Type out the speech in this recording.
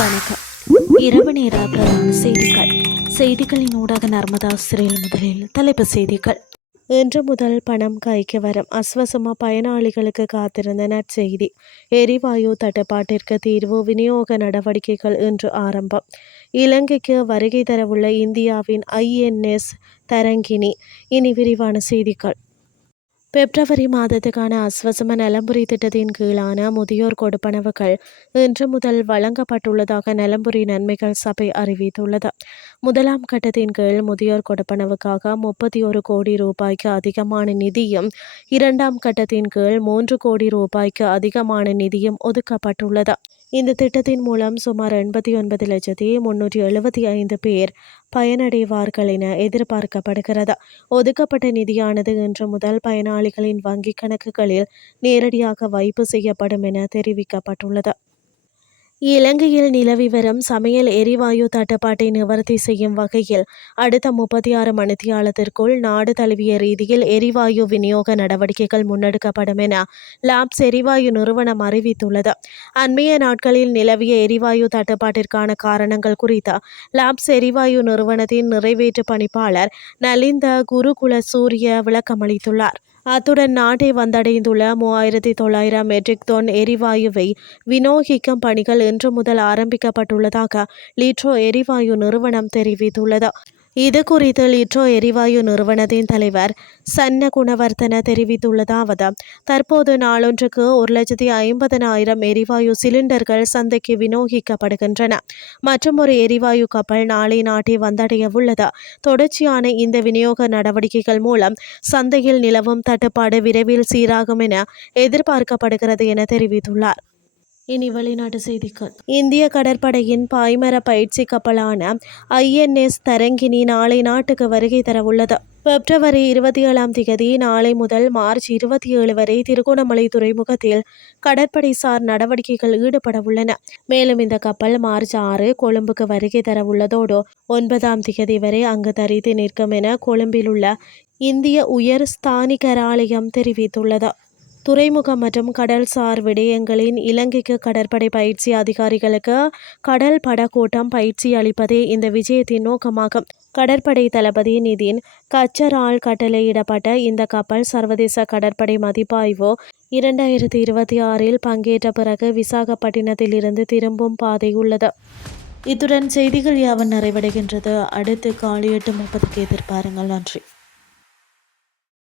வணக்கம். இரவு நேர பிரதான செய்திகளின் ஊடாக நர்மதா சிறையில் முதலில் தலைப்புச் செய்திகள். இன்று முதல் பணம் கைக்கு வரும். அஸ்வசம பயனாளிகளுக்கு காத்திருந்த நற்செய்தி. எரிவாயு தட்டுப்பாட்டிற்கு தீர்வு. விநியோக நடவடிக்கைகள் இன்று ஆரம்பம். இலங்கைக்கு வருகை தரவுள்ள இந்தியாவின் INS தரங்கிணி. இனி விரிவான செய்திகள். பிப்ரவரி மாதத்துக்கான அஸ்வசம நலம்புரி திட்டத்தின் கீழான முதியோர் கொடுப்பனவுகள் இன்று முதல் வழங்கப்பட்டுள்ளதாக நலம்புரி நன்மைகள் சபை அறிவித்துள்ளது. முதலாம் கட்டத்தின் கீழ் முதியோர் கொடுப்பனவுக்காக 31 கோடி ரூபாய்க்கு அதிகமான நிதியும், இரண்டாம் கட்டத்தின் கீழ் 3 கோடி ரூபாய்க்கு அதிகமான நிதியும் ஒதுக்கப்பட்டுள்ளது. இந்த திட்டத்தின் மூலம் சுமார் 89,375 பேர் பயனடைவார்கள் என எதிர்பார்க்கப்படுகிறது. ஒதுக்கப்பட்ட நிதியானது இன்று முதல் பயனாளிகளின் வங்கிக் கணக்குகளில் நேரடியாக வைப்பு செய்யப்படும் என தெரிவிக்கப்பட்டுள்ளது. இலங்கையில் நிலவி வரும் சமையல் எரிவாயு தட்டுப்பாட்டை நிவர்த்தி செய்யும் வகையில் அடுத்த 36 மணித்தியாலத்திற்குள் நாடு தழுவிய ரீதியில் எரிவாயு விநியோக நடவடிக்கைகள் முன்னெடுக்கப்படும் என லாப்ஸ் எரிவாயு நிறுவனம் அறிவித்துள்ளது. அண்மைய நாட்களில் நிலவிய எரிவாயு தட்டுப்பாட்டிற்கான காரணங்கள் குறித்து லாப்ஸ் எரிவாயு நிறுவனத்தின் நிறைவேற்று பணிப்பாளர் நலிந்த குருகுலசூரிய விளக்கமளித்துள்ளார். அத்துடன் நாட்டை வந்தடைந்துள்ள 3900 மெட்ரிக் டன் எரிவாயுவை விநியோகிக்கும் பணிகள் இன்று முதல் ஆரம்பிக்கப்பட்டுள்ளதாக லிட்ரோ எரிவாயு நிறுவனம் தெரிவித்துள்ளது. இது குறித்து லிட்ரோ எரிவாயு நிறுவனத்தின் தலைவர் சன்ன குணவர்த்தன தெரிவித்துள்ளதாவது, தற்போது நாளொன்றுக்கு 1,50,000 எரிவாயு சிலிண்டர்கள் சந்தைக்கு விநியோகிக்கப்படுகின்றன. மற்றும் ஒரு எரிவாயு கப்பல் நாளை நாட்டை வந்தடைய உள்ளது. தொடர்ச்சியான இந்த விநியோக நடவடிக்கைகள் மூலம் சந்தையில் நிலவும் தட்டுப்பாடு விரைவில் சீராகும் என எதிர்பார்க்கப்படுகிறது என தெரிவித்துள்ளார். இனி வெளிநாட்டு செய்திகள். இந்திய கடற்படையின் பாய்மர பயிற்சி கப்பலான INS தரங்கிணி நாளை நாட்டுக்கு வருகை தரவுள்ளது. பிப்ரவரி 27 நாளை முதல் மார்ச் 27 வரை திருகோணமலை துறைமுகத்தில் கடற்படை சார் நடவடிக்கைகள் ஈடுபட உள்ளன. மேலும் இந்த கப்பல் மார்ச் 6 கொழும்புக்கு வருகை தரவுள்ளதோடு 9 வரை அங்கு தரித்து நிற்கும் என கொழும்பில் உள்ள இந்திய உயர் ஸ்தானிகராலயம் தெரிவித்துள்ளது. துறைமுகம் மற்றும் கடல்சார் விடயங்களின் இலங்கைக்கு கடற்படை பயிற்சி அதிகாரிகளுக்கு கடல் படகோட்டம் பயிற்சி அளிப்பதே இந்த விஜயத்தின் நோக்கமாகும். கடற்படை தளபதி நிதின் கச்சரால் கட்டளையிடப்பட்ட இந்த கப்பல் சர்வதேச கடற்படை மதிப்பாய்வு 2026 பங்கேற்ற பிறகு விசாகப்பட்டினத்தில் இருந்து திரும்பும் பாதை உள்ளது. இத்துடன் செய்திகள் யாவும் நிறைவடைகின்றது. அடுத்து காலை 8:30 எதிர்பாருங்கள். நன்றி.